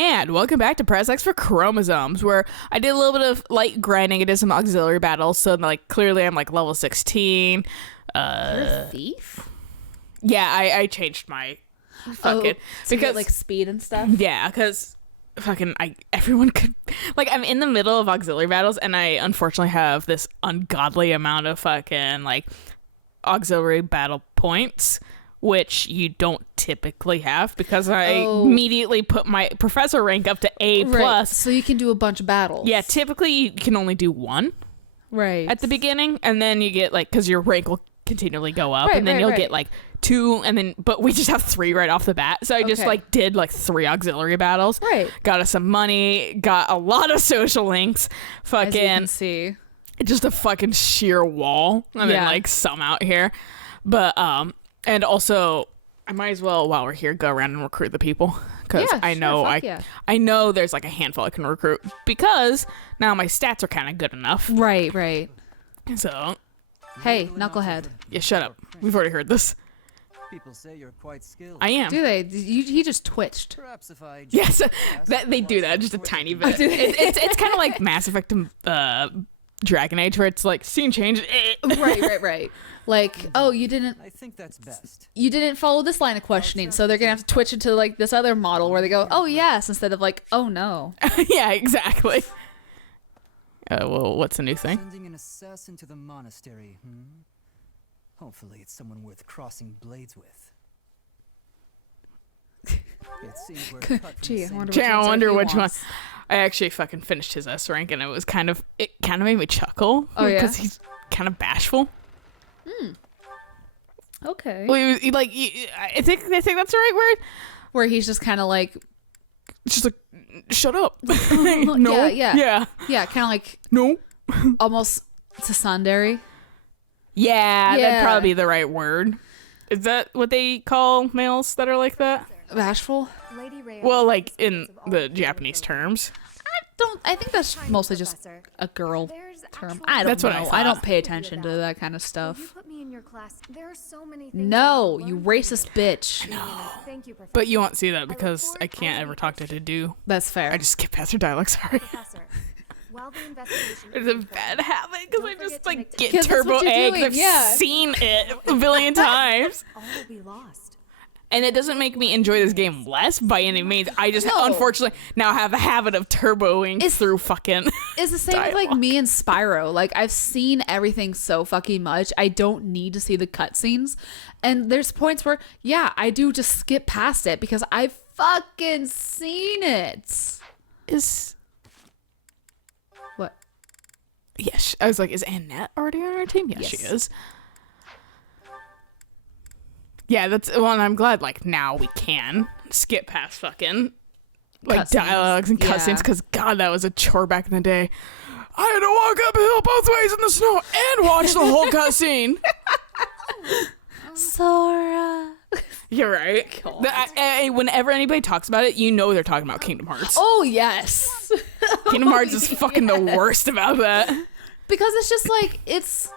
And welcome back to Press X for Chromosomes, where I did a little bit of light grinding. I did some auxiliary battles, so like clearly I'm like level 16. You're a thief? Yeah, I changed my fucking so you get, like speed and stuff. Yeah, because fucking everyone could like I'm in the middle of auxiliary battles, and I unfortunately have this ungodly amount of fucking like auxiliary battle points, which you don't typically have because I immediately put my professor rank up to A+. Right. So you can do a bunch of battles. Yeah, typically you can only do one at the beginning, and then you get like, because your rank will continually go up, and then you'll get like 2, and then but we just have 3 right off the bat. So I just like did like 3 auxiliary battles. Right. Got us some money, got a lot of social links. Fucking as you can see. Just a fucking sheer wall. And then like some out here. But and also, I might as well, while we're here, go around and recruit the people. Because I know there's like a handful I can recruit. Because now my stats are kind of good enough. Right. So. Hey, knucklehead. Yeah, shut up. We've already heard this. People say you're quite skilled. I am. Do they? He just twitched. Perhaps if I yes, they do that just a tiny bit. It's kind of like Mass Effect and Dragon Age, where it's like scene change. Right. Like, oh, you didn't. I think that's best. You didn't follow this line of questioning, so they're gonna have to twitch into like this other model where they go, oh yes, instead of like, oh no. Yeah, exactly. Well, what's the new thing? Sending an assassin to the monastery. Hopefully, it's someone worth crossing blades with. It seems we're cut from the same I wonder which one. I actually fucking finished his S rank, and it kind of made me chuckle. Oh yeah, because he's kind of bashful. Okay. Well, I think that's the right word. Where he's just kind of like, shut up. No. Yeah. Kind of like no, almost tsundere. Yeah, that'd probably be the right word. Is that what they call males that are like that? Bashful? Well, like in the Japanese terms. I think that's mostly just a girl term. I don't know. I don't pay attention to that kind of stuff. No, you racist bitch. No. But you won't see that because I can't ever talk to Dedu. That's fair. I just skip past her dialogue, sorry. It's a bad habit because I just like get turbo eggs. I've seen it a billion times. All will be lost. And it doesn't make me enjoy this game less by any means. I just unfortunately now have a habit of turboing through fucking It's the same with like me and Spyro. Like I've seen everything so fucking much. I don't need to see the cutscenes. And there's points where, I do just skip past it because I've fucking seen it. What? Yes. I was like, is Annette already on our team? Yes, she is. Yeah, and I'm glad, like, now we can skip past fucking, like, cutscenes. Dialogues and cutscenes, because, God, that was a chore back in the day. I had to walk uphill both ways in the snow and watch the whole cutscene. Sora. You're right. Whenever anybody talks about it, you know they're talking about Kingdom Hearts. Oh, yes. Kingdom Hearts is fucking the worst about that. Because it's just like, it's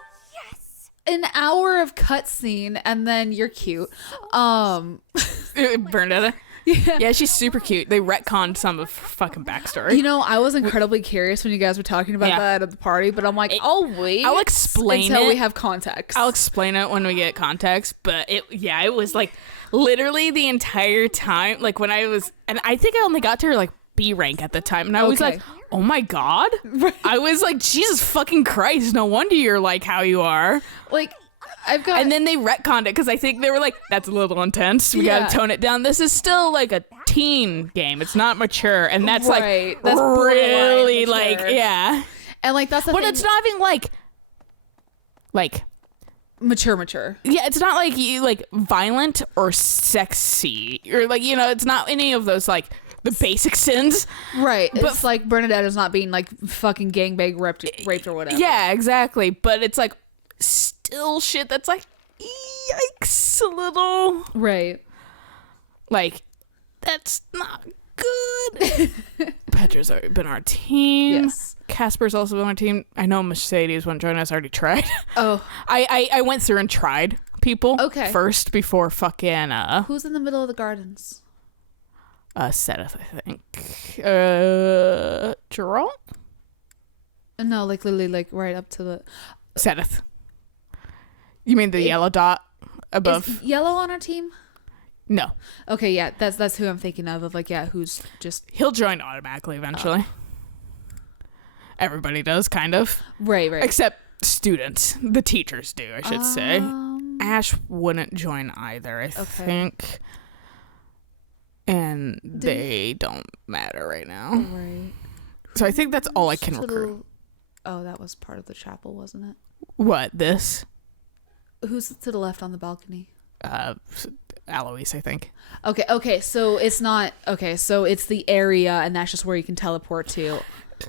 an hour of cutscene and then you're cute. Bernadetta. Yeah, she's super cute. They retconned some of her fucking backstory. You know, I was incredibly curious when you guys were talking about that at the party, but I'm like, I'll wait. I'll explain until we have context. I'll explain it when we get context. But it was like literally the entire time. Like when I was, and I think I only got to her like B rank at the time, and I was like, oh my God. I was like, Jesus fucking Christ, no wonder you're like how you are. Like, and then they retconned it because I think they were like, that's a little intense. We gotta tone it down. This is still like a teen game. It's not mature, and that's that's really like and like that's the thing. But it's not even like mature. Yeah, it's not like violent or sexy or like it's not any of those like the basic sins. Right. But it's like Bernadetta's not being like fucking gangbang raped or whatever. Yeah, exactly. But it's like still shit that's like yikes a little. Right. Like that's not good. Petra's already been on our team. Yes. Casper's also been on our team. I know Mercedes won't join us. I already tried. Oh. I went through and tried people first before fucking Who's in the middle of the gardens? Seth, I think. Geralt? No, like literally, like right up to the. Sedith. You mean the yellow dot above? Is yellow on our team? No. Okay, yeah, that's who I'm thinking of like, yeah, who's just. He'll join automatically eventually. Everybody does, kind of. Right. Except students. The teachers do, I should say. Ash wouldn't join either, I think. And they don't matter right now. Right. So I think that's all I can recruit. Oh, that was part of the chapel, wasn't it? What, this? Who's to the left on the balcony? Alois, I think. Okay, so it's not... Okay, so it's the area, and that's just where you can teleport to.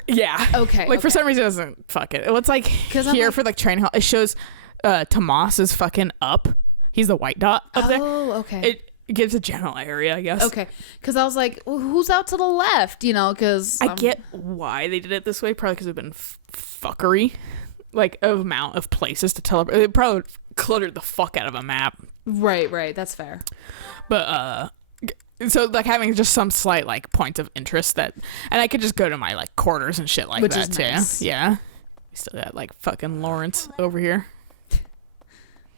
Yeah. Okay. Like, for some reason, it doesn't... Fuck it. It's like, here for, like, training hall, it shows Tomas is fucking up. He's the white dot up there. Oh, okay. It gives a general area, I guess. Okay, because I was like, well, who's out to the left? You know, because... I get why they did it this way, probably because it's been fuckery. Like, amount of places to teleport. It probably cluttered the fuck out of a map. Right, that's fair. But, so, like, having just some slight, like, points of interest that... And I could just go to my, like, quarters and shit like Which that, is too. nice. Yeah. We still got, like, fucking Lawrence over here.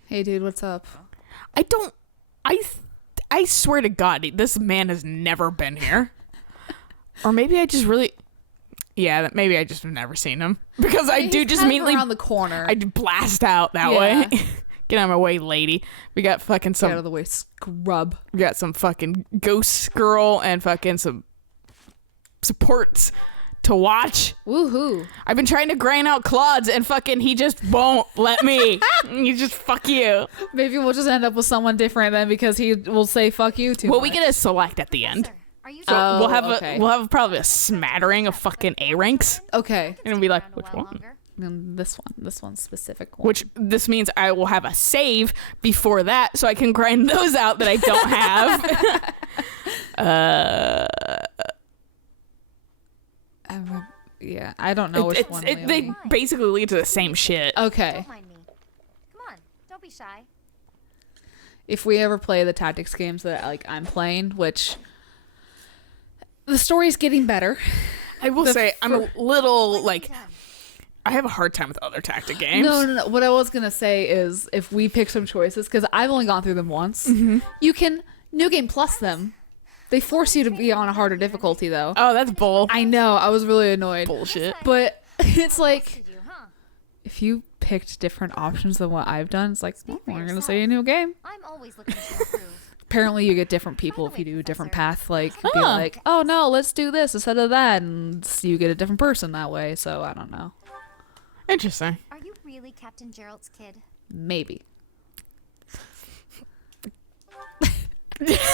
Hey, dude, what's up? I swear to God, this man has never been here. Or maybe I just really... Yeah, maybe I just have never seen him. Because I do just immediately... around the corner. I blast out that way. Get out of my way, lady. We got fucking some... Get out of the way, scrub. We got some fucking ghost girl and fucking some supports to watch. Woohoo. I've been trying to grind out Claude's and fucking he just won't let me. You just fuck you. Maybe we'll just end up with someone different then because he will say fuck you too much. We get a select at the end. So we'll have probably a smattering of fucking A ranks. Okay. And it'll be like, which one? And this one specific one. Which this means I will have a save before that so I can grind those out that I don't have. Yeah, I don't know which one. They basically lead to the same shit. Okay. Don't mind me. Come on, don't be shy. If we ever play the tactics games that like I'm playing, which the story's getting better. I will say I'm a little like I have a hard time with other tactic games. No. What I was gonna say is if we pick some choices, because I've only gone through them once, you can New Game Plus them. They force you to be on a harder difficulty, though. Oh, that's bull. I know. I was really annoyed. Bullshit. But it's like, if you picked different options than what I've done, it's like, oh, we're going to say a new game. I'm always looking to improve. Apparently, you get different people if you do a different path. Like, be like, oh, no, let's do this instead of that. And you get a different person that way. So, I don't know. Interesting. Are you really Captain Gerald's kid? Maybe.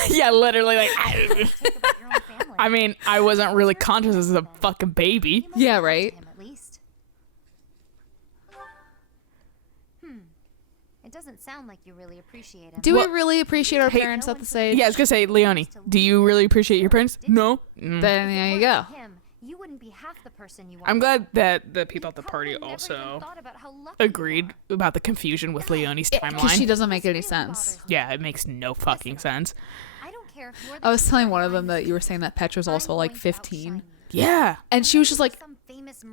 Yeah, literally, like, Think about your own family. I mean, I wasn't really conscious as a fucking baby. Yeah, right. Him at least. It doesn't sound like you really appreciate him. Do we really appreciate our parents at this age? Yeah, I was gonna say, Leonie, do you really appreciate your parents? No. Then there you go. Him, you wouldn't be half the person you are. I'm glad that the people at the party Probably never also even thought about how lucky you agreed about the confusion with Leonie's Because she timeline. doesn't make any sense. Yeah, it makes no fucking sense. I don't care if you're I was telling one of them that you were saying that Petra's also like 15. Yeah. And she was just like,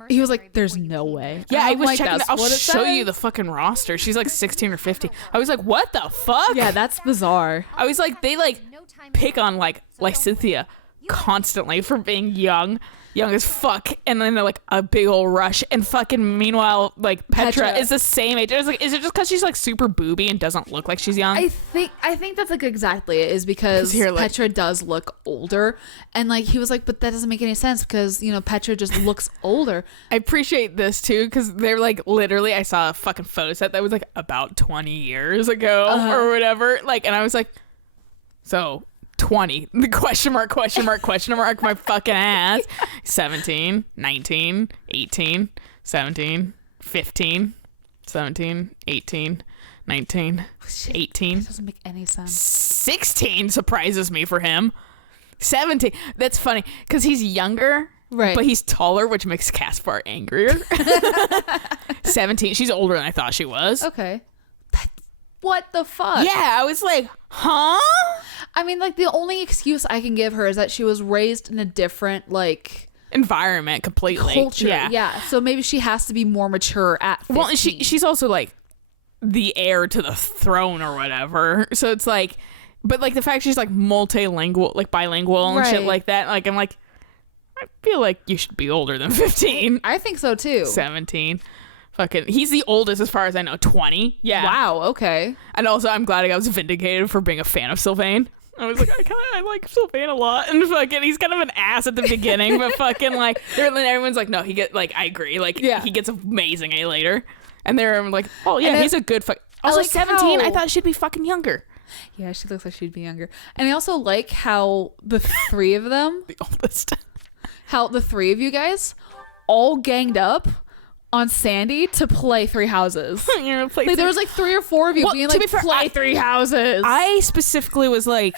he was like, there's no way. Yeah, I I'm was like, checking. that's I'll what it show you says. the fucking roster. She's like 16 or 15. I was like, what the fuck? Yeah, that's bizarre. I was like, they like pick on like Lysithea constantly for being young as fuck, and then they're like a big old rush, and fucking meanwhile like Petra is the same age. I was like, is it just because she's like super booby and doesn't look like she's young? I think that's like exactly it, is because here, like- Petra does look older, and like he was like, but that doesn't make any sense because you know Petra just looks older. I appreciate this too because they're like literally I saw a fucking photo set that was like about 20 years ago or whatever, like, and I was like, so 20 the question mark my fucking ass. 17, 19, 18, 17, 15, 17, 18, 19, 18. It doesn't make any sense. 16 surprises me for him. 17. That's funny because he's younger, Right. but he's taller, which makes Caspar angrier. 17. She's older than I thought she was. Okay. what the fuck? Yeah, I was like, huh? I mean, like, the only excuse I can give her is that she was raised in a different, like, Environment completely. culture. Yeah. So maybe she has to be more mature at 15. Well, she's also like the heir to the throne or whatever. So it's like, but like the fact she's like multilingual, like bilingual and shit Right. like that. Like I'm like, I feel like you should be older than 15, I think so, too. 17. Fucking, he's the oldest as far as I know, 20. Yeah. Wow, okay. And also, I'm glad I was vindicated for being a fan of Sylvain. I was like, I like Sylvain a lot, and fucking, he's kind of an ass at the beginning, but fucking like, everyone's like, no, I agree, like, Yeah. he gets amazing later, and they're like, oh yeah, And he's a good fuck. I Also, like 17, I how- thought she'd be fucking younger. Yeah, she looks like she'd be younger. And I also like how the three of them, The oldest. how the three of you guys all ganged up on Sandy to play Three Houses. You're gonna play Like, there was like 3 or 4 of you Well, being to like, be fair, play Three Houses. I specifically was like,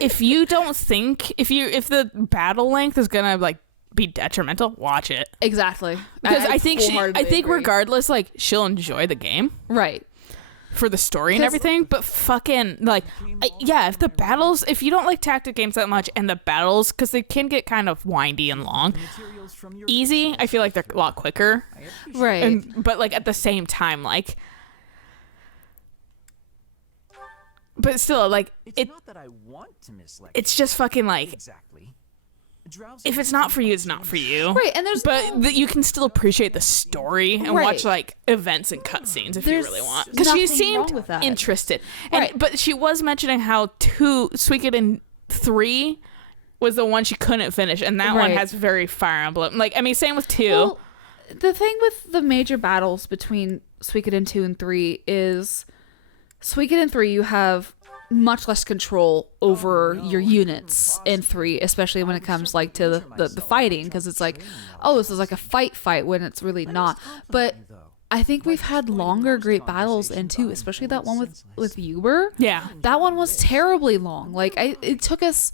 if you don't think if the battle length is gonna like be detrimental, watch it. Exactly. Because I think wholeheartedly agree. regardless, like, she'll enjoy the game Right. for the story and 'Cause- everything, but fucking like, yeah, if you don't like tactic games that much and the battles, because they can get kind of windy and long. Easy, I feel like they're a lot quicker, Right. but like at the same time, like, but still, like, It's not that I want to miss lectures. it's just fucking like, Exactly. if it's not for you, it's not for you. Right, and there's But you can still appreciate the story and Right. watch like events and cutscenes if There's you really want. Because she nothing seemed wrong with that. interested, and, Right. but she was mentioning how Suikoden 3 was the one she couldn't finish, and that one Right. has very Fire Emblem. Like, I mean, same with 2. Well, the thing with the major battles between Suikoden 2 and 3 is Suikoden 3 you have much less control over your units in 3, especially when it comes like to the fighting, because it's like, oh, this is like a fight when it's really not. But I think we've had longer great battles in 2, especially that one with Uber. Yeah, That one was terribly long. Like, it took us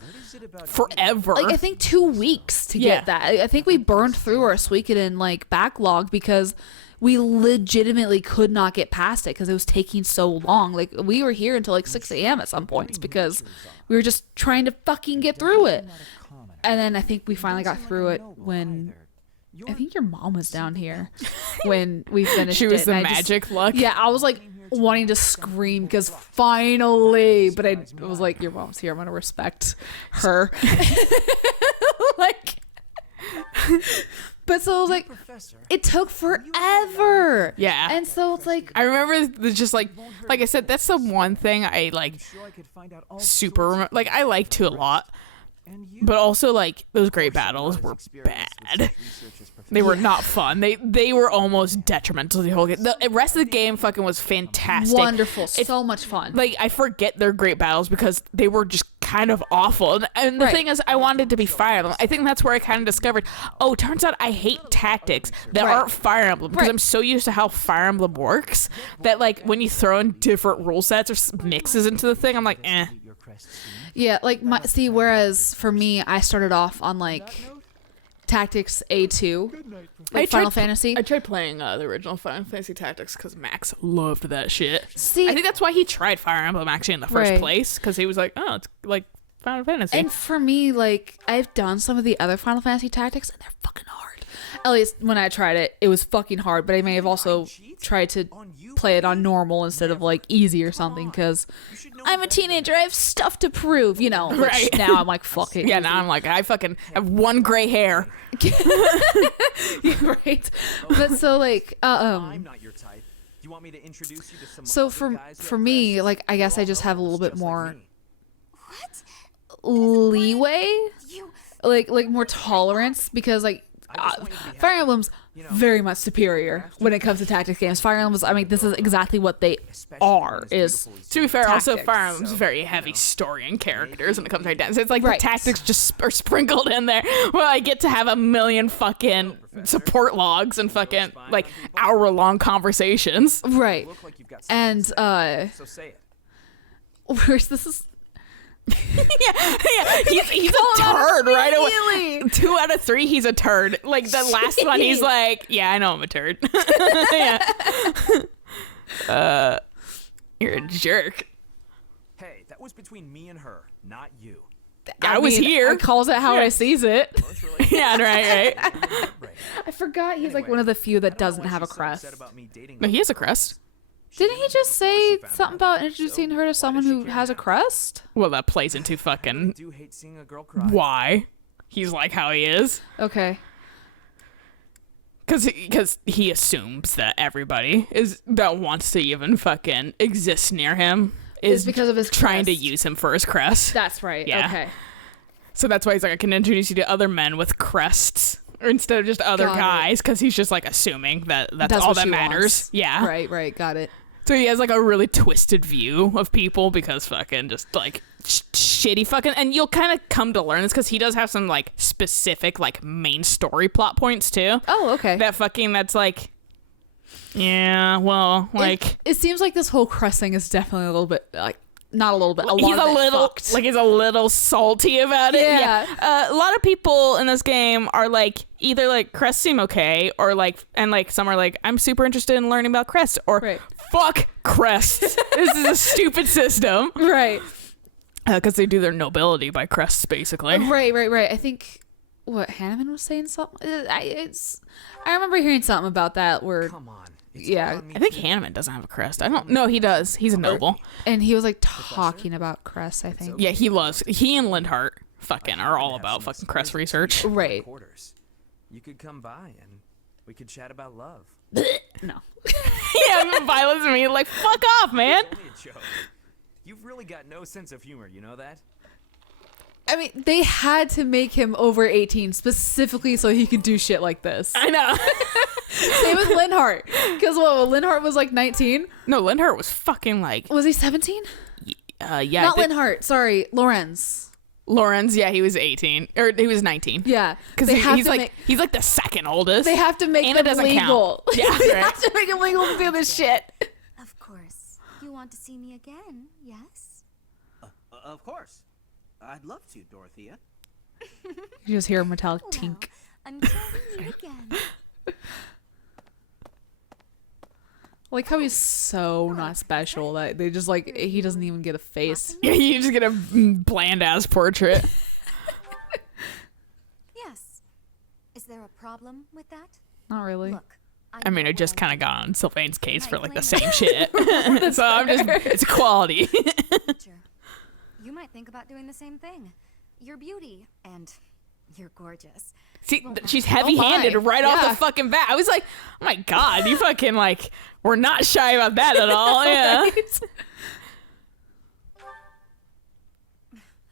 forever. like I think 2 weeks to Yeah. get that. I think we burned through our Suikoden like backlog because we legitimately could not get past it because it was taking so long. Like, we were here until like 6 a.m. at some points because we were just trying to fucking get through it. And then I think we finally got through it when I think your mom was down here when we finished she was it. the and I just- magic luck. Yeah, I was like wanting to scream because finally, but I was like, your mom's here. I'm gonna respect her. Like, but so I was like, it took forever. Yeah. And so it's like, I remember just like I said, that's the one thing I like super like. I like 2 a lot, but also like those great battles were bad. They were not fun. They were almost detrimental to the whole game. The rest of the game fucking was fantastic. wonderful. So much fun. Like, I forget their great battles because they were just kind of awful. And the Right. thing is, I wanted to be Fire Emblem. I think that's where I kind of discovered, oh, turns out I hate tactics that Right. aren't Fire Emblem because Right. I'm so used to how Fire Emblem works that, like, when you throw in different rule sets or mixes into the thing, I'm like, eh. Yeah, like whereas for me, I started off on like Tactics A2, like Final Fantasy. I tried playing the original Final Fantasy Tactics because Max loved that shit. See, I think that's why he tried Fire Emblem actually in the first Right. place, because he was like, oh, it's like Final Fantasy. and for me, like I've done some of the other Final Fantasy Tactics, and they're fucking hard. At least when I tried it, it was fucking hard. But I may have also tried to play it on normal instead of like easy or something, because I'm a teenager. I have stuff to prove, you know. Which Right. now I'm like, fuck it. Yeah, now I'm like, I fucking have one gray hair. Right. But so like, I'm not your type. Do you want me to introduce you to some so other for guys that for are me, best? like I guess I They're just all have a little bit just like more me. leeway, You like more tolerance, because like Fire Emblem's very much superior when it comes to tactics games. Fire Emblem's, I mean, this is exactly what they are. Is To be fair, also Tactics, Fire Emblem's very heavy story and characters when it comes right down. So it's like Right. the tactics just are sprinkled in there. Well, I get to have a million fucking support logs and fucking like hour-long conversations. right. Look like you've got And so say it. where's this is Yeah, he's a turd right away. 2 out of 3, he's a turd. Like the last one, he's like, yeah, I know I'm a turd. Yeah. You're a jerk. Hey, that was between me and her, not you. I was here. I calls it how I sees it. Close relationship. Yeah, right. Heartbreak. I forgot he's like Anyway, one of the few I that don't know doesn't why have a she's so crest. upset about me dating No, her. he has a crest. Didn't he just say She found something out. about introducing So, her to why someone does she who care has a now? crest? Well, that plays into I fucking do hate seeing a girl cry. why he's like how he is. Okay. Because he assumes that everybody is that wants to even fucking exist near him Is is because of his trying to crest. use him for his crest. That's right. Yeah. Okay. So that's why he's like, I can introduce you to other men with crests or instead of just other Got it. guys, because he's just like assuming that that's all what that she matters. wants. Yeah. Right. Got it. So he has like a really twisted view of people because fucking just like shitty fucking, and you'll kind of come to learn this because he does have some like specific like main story plot points too. Oh, okay. That's like, yeah, well, like it seems like this whole crest thing is definitely a little bit like not a little bit. he's a little fucked. like he's a little salty about it. Yeah. A lot of people in this game are like either like crests seem okay or like, and like some are like, I'm super interested in learning about crests, or Right. fuck crests. This is a stupid system. Right. Because they do their nobility by crests, basically. Right. I think what Hanneman was saying something. I remember hearing something about that where, Come on. It's Yeah, all on me I think too. Hanneman doesn't have a crest. I don't know. He does. He's a noble. and he was like talking about crest. I think. Yeah, he and Lindhart fucking are all about fucking crest research. Right. Quarters. You could come by and we could chat about love. No. Yeah, Violet's me like, fuck off, man. It's only a joke. You've really got no sense of humor, you know that? I mean, they had to make him over 18 specifically so he could do shit like this. I know. Same with Linhart. Because Linhart was like 19. No, Lindhart was fucking like, Was he 17? yeah. Not I think- Linhart. Sorry, Lorenz. Lorenz, yeah, he was 18. Or he was 19. Yeah. Because They have he's to like, make- he's like the second oldest. They have to make And it them doesn't legal. count. Yeah, they right. have to make it legal to do this shit. Of course. You want to see me again, yes? Of course. I'd love to, Dorothea. You just hear a metallic Well, tink. until we meet again. Like how he's so not special that they just like he doesn't even get a face. Yeah, you just get a bland ass portrait. Yes. Is there a problem with that? Not really. Look. I mean, I know just what kind of got on Sylvain's case for like the I same shit. So I'm just, it's quality. future. You might think about doing the same thing. You're beauty, and you're gorgeous. See, she's heavy-handed my. right off Yeah. the fucking bat. I was like, oh my god, you fucking like, we're not shy about that at all. Yeah.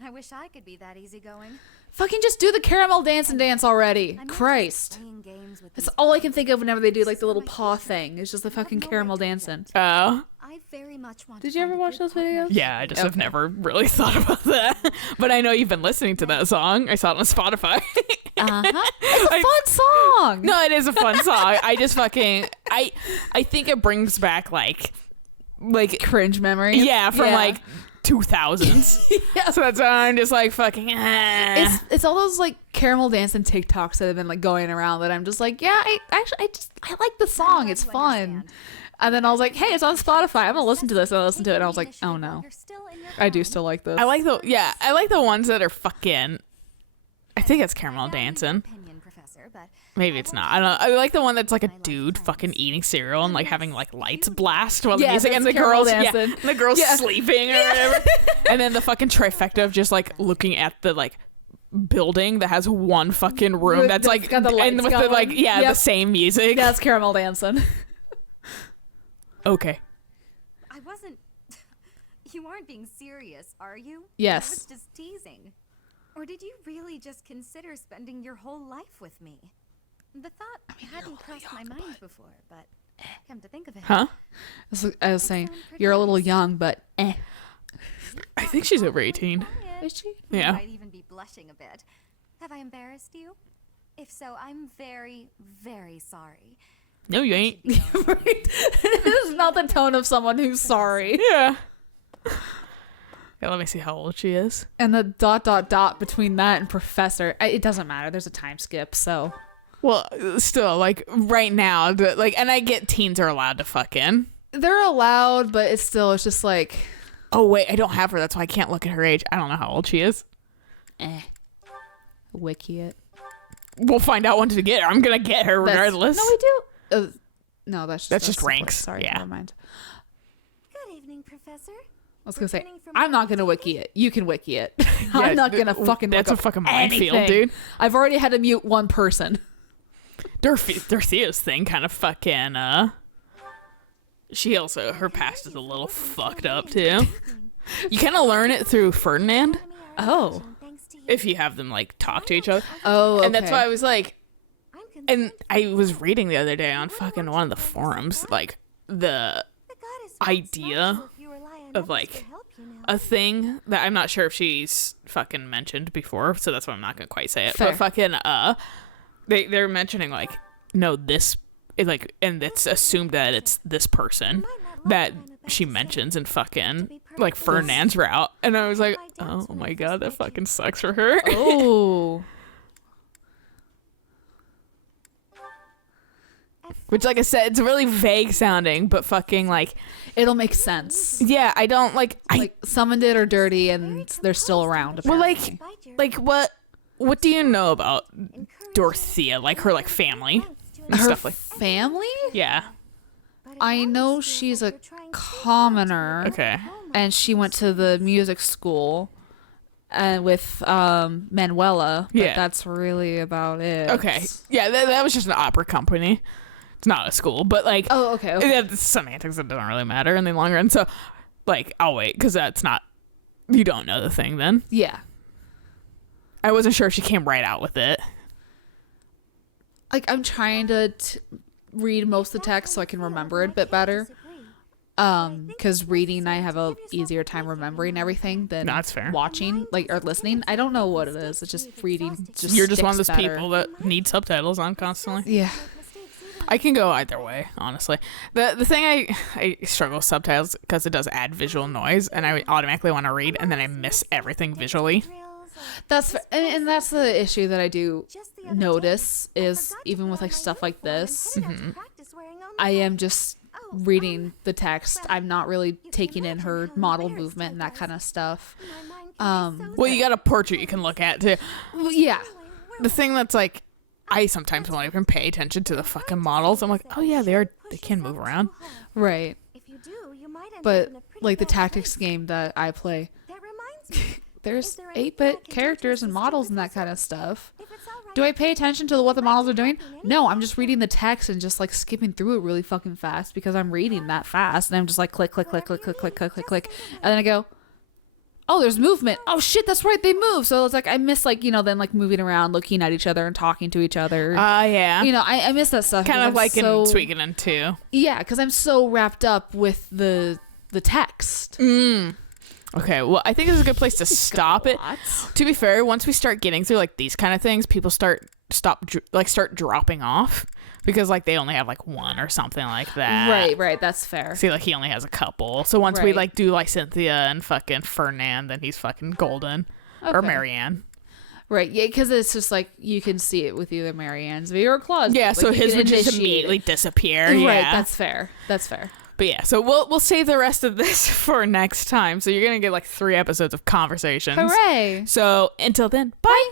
I wish I could be that easygoing. Fucking just do the caramel dance and dance already. I'm not just Christ. playing games with That's these all I boys. can think of whenever they do like the little paw thing. It's just the I have fucking no caramel idea dancing. Oh. I very much want Did to you find ever a watch good those partner. videos? Yeah, I just have Okay. never really thought about that. But I know you've been listening to that song. I saw it on Spotify. Uh-huh. It's a fun song. No, it is a fun song. I just fucking, I think it brings back like Cringe memories. yeah, from like 2000s. Yeah. So that's why I'm just like fucking. It's all those like caramel dancing TikToks that have been like going around that I'm just like, yeah, I like the song. It's You fun. understand. And then I was like, hey, it's on Spotify. I'm gonna listen to this. And I listened to it and I was like, Taking oh the initiative no. while you're still in your I do prime. still like this. I like the ones that are fucking. I think it's caramel I value your dancing. opinion, Professor, but Maybe it's not. I don't know. I like the one that's like a dude fucking eating cereal and like having like lights blast while the Yeah, music and the that's caramel girls, dancing. and the girls Yeah. sleeping or whatever. And then the fucking trifecta of just like looking at the like building that has one fucking room With that's the- like got the and lights with the like going. the Yep. same music. That's caramel dancing. Okay. I wasn't. You aren't being serious, are you? Yes. I was just teasing. Or did you really just consider spending your whole life with me? The thought hadn't crossed my mind before, but come to think of it. Huh? I was saying, you're a little young, but eh. I think she's over 18. Is she? You Yeah. might even be blushing a bit. Have I embarrassed you? If so, I'm very, very sorry. No, you ain't. Should be going home. This is not the tone of someone who's sorry. Yeah. Yeah, let me see how old she is. And the ... between that and Professor, it doesn't matter. There's a time skip, so. Well, still, like right now, like, and I get teens are allowed to fucking, they're allowed, but it's just like, Oh wait, I don't have her. That's why I can't look at her age. I don't know how old she is. wiki it. We'll find out once we get her. I'm gonna get her regardless. No, we do. No, that's just support. ranks. Sorry, Yeah. never mind. Good evening, Professor. I was gonna say, Returning from I'm not holiday? gonna wiki it. You can wiki it. Yeah, I'm not gonna fucking. That's look a up fucking minefield, anything. dude. I've already had to mute one person. Dorothea's thing kind of fucking she also, her past is a little fucked up too. You kind of learn it through Ferdinand Oh. if you have them like talk to each other. Oh, okay. And that's why I was like, and I was reading the other day on fucking one of the forums, like the idea of like a thing that I'm not sure if she's fucking mentioned before, so that's why I'm not gonna quite say it. Fair. But fucking they're mentioning like, no, this like, and it's assumed that it's this person that she mentions in fucking like Ferdinand's route, and I was like, oh my god, that fucking sucks for her. Oh. Which, like I said, it's really vague sounding, but fucking like, It'll make sense. yeah, I don't like Like summoned it or dirty, and they're still around. well, Apparently. like what do you know about Dorothea, like her like family and her stuff like family. yeah. I know she's a commoner. Okay. And she went to the music school, and with Manuela. But Yeah. that's really about it. Okay. Yeah, that was just an opera company. It's not a school, but like, Oh, okay. that's semantics that doesn't really matter in the long run. So, like, I'll wait because that's not. You don't know the thing then. Yeah. I wasn't sure if she came right out with it. Like, I'm trying to read most of the text so I can remember it a bit better. Because reading, I have a easier time remembering everything than No, that's fair. watching, like, or listening. I don't know what it is. It's just reading. Just You're just one of those sticks better. people that need subtitles on constantly. Yeah. I can go either way, honestly. The thing I struggle with subtitles because it does add visual noise, and I automatically want to read, and then I miss everything visually. That's and that's the issue that I do notice is even with like stuff like this, I am just reading the text. I'm not really taking in her model movement and that kind of stuff. Well, you got a portrait you can look at too. Yeah. The thing that's like, I sometimes won't even pay attention to the fucking models. I'm like, oh yeah, they can move around. Right. If you do, you might end up But in a pretty like the bad tactics place. game that I play, That reminds me. there's there anything I 8-bit can do characters to and assist you, models and that Professor? kind of stuff. If it's all right, Do I pay attention to what the models are doing? No, I'm just reading the text and just like skipping through it really fucking fast because I'm reading that fast, and I'm just like click, click, click, click, click, click, click, click, click, and then I go, oh, there's movement. Oh shit, that's right, they move. So it's like I miss like, you know, then like moving around, looking at each other and talking to each other. Yeah. You know, I miss that stuff. Kind because of like I'm so, in Suikoden too. Yeah, because I'm so wrapped up with the text. Okay, well, I think this is a good place to stop it. To be fair, once we start getting through like these kind of things, people start dropping off because like they only have like one or something like that. Right, that's fair. See, like he only has a couple. So once we Right. like do like Cynthia and fucking Ferdinand, then he's fucking golden. Or Okay. Marianne. Right, yeah, because it's just like you can see it with either Marianne's V or Claus. Yeah, Like, so you his can would just initiate immediately it. disappear. Right, Yeah. that's fair. That's fair. But yeah, so we'll save the rest of this for next time. So you're gonna get like 3 episodes of conversations. Hooray! So until then, bye.